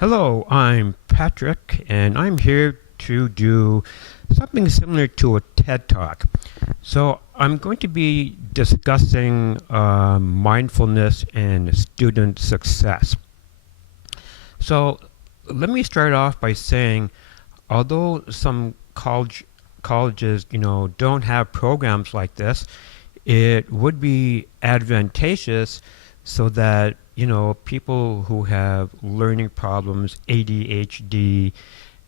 Hello, I'm Patrick, and I'm here to do something similar to a TED Talk. So, I'm going to be discussing mindfulness and student success. So, let me start off by saying, although some colleges, don't have programs like this, it would be advantageous so that people who have learning problems, ADHD,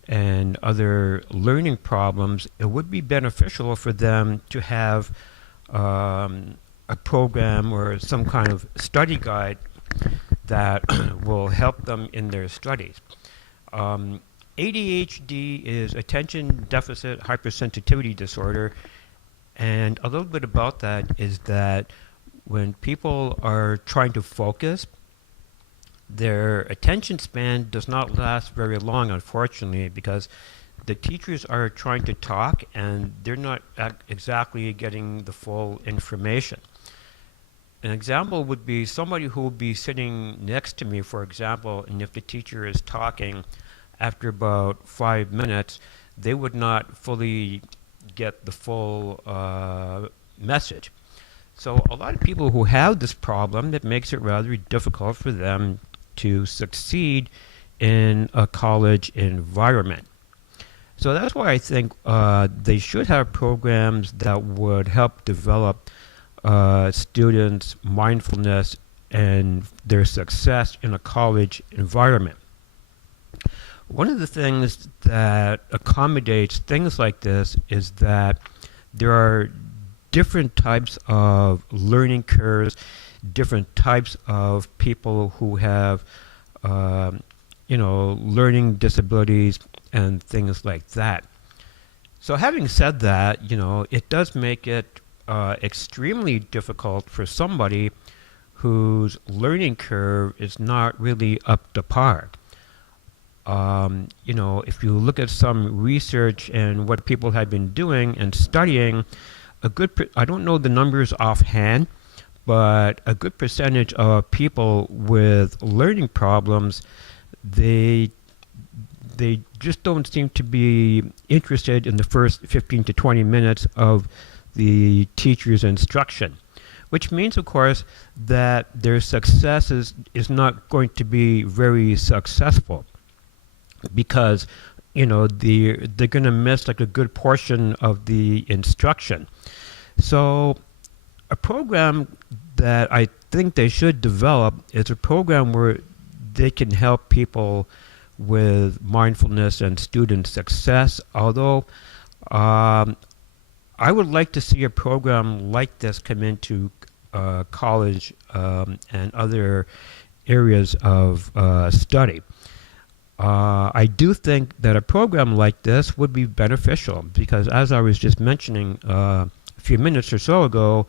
and other learning problems, it would be beneficial for them to have a program or some kind of study guide that will help them in their studies. Um, ADHD is attention deficit hypersensitivity disorder, and a little bit about that is that when people are trying to focus, their attention span does not last very long, unfortunately, because the teachers are trying to talk and they're not exactly getting the full information. An example would be somebody who would be sitting next to me, for example, and if the teacher is talking, after about 5 minutes, they would not fully get the full message. So a lot of people who have this problem, it makes it rather difficult for them to succeed in a college environment. So that's why I think they should have programs that would help develop students' mindfulness and their success in a college environment. One of the things that accommodates things like this is that there are different types of learning curves, different types of people who have, learning disabilities and things like that. So having said that, it does make it extremely difficult for somebody whose learning curve is not really up to par. If you look at some research and what people have been doing and studying, I don't know the numbers offhand, but a good percentage of people with learning problems, they just don't seem to be interested in the first 15 to 20 minutes of the teacher's instruction, which means, of course, that their success is not going to be very successful because they're going to miss like a good portion of the instruction. So a program that I think they should develop is a program where they can help people with mindfulness and student success, although I would like to see a program like this come into college and other areas of study. I do think that a program like this would be beneficial because, as I was just mentioning a few minutes or so ago,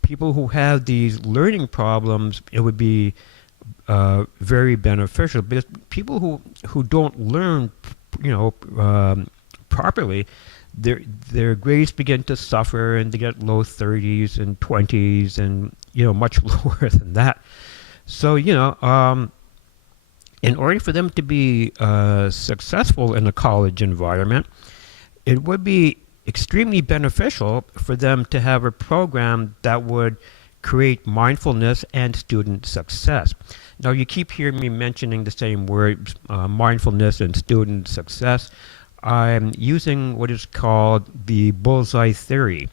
people who have these learning problems, it would be very beneficial. Because people who don't learn, properly, their grades begin to suffer and they get low 30s and 20s and much lower than that. So in order for them to be successful in a college environment, it would be extremely beneficial for them to have a program that would create mindfulness and student success. Now, you keep hearing me mentioning the same words, mindfulness and student success. I'm using what is called the bullseye theory.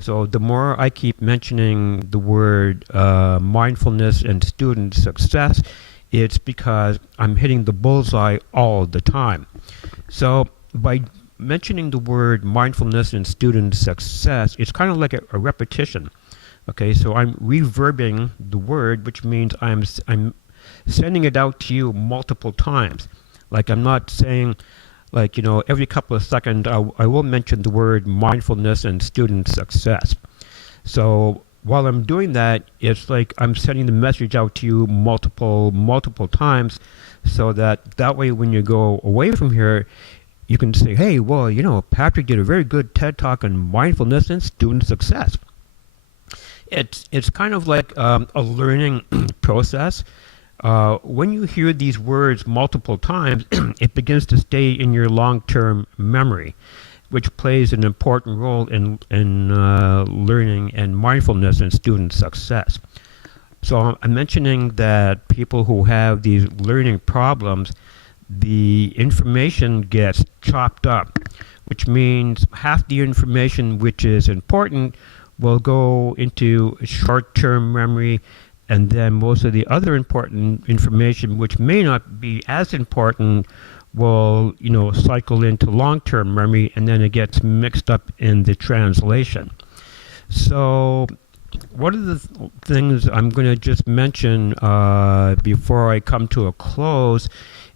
So the more I keep mentioning the word mindfulness and student success, it's because I'm hitting the bullseye all the time. So by mentioning the word mindfulness and student success, it's kind of like a repetition. Okay, so I'm reverbing the word, which means I'm sending it out to you multiple times. Like I'm not saying, every couple of seconds I will mention the word mindfulness and student success. So while I'm doing that, it's like I'm sending the message out to you multiple times, so that way when you go away from here, you can say, hey, well, Patrick did a very good TED Talk on mindfulness and student success. It's kind of like a learning process. When you hear these words multiple times, it begins to stay in your long-term memory, which plays an important role in learning and mindfulness and student success. So I'm mentioning that people who have these learning problems, the information gets chopped up, which means half the information which is important will go into short-term memory, and then most of the other important information which may not be as important will, cycle into long-term memory, and then it gets mixed up in the translation. So one of the things I'm going to just mention before I come to a close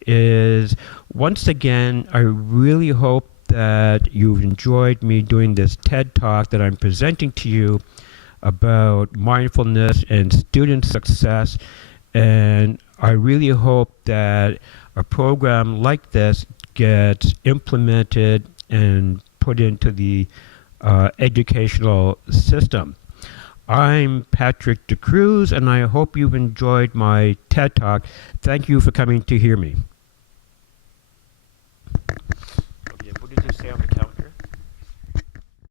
is, once again, I really hope that you've enjoyed me doing this TED Talk that I'm presenting to you about mindfulness and student success. And I really hope that a program like this gets implemented and put into the educational system. I'm Patrick DeCruz, and I hope you've enjoyed my TED Talk. Thank you for coming to hear me.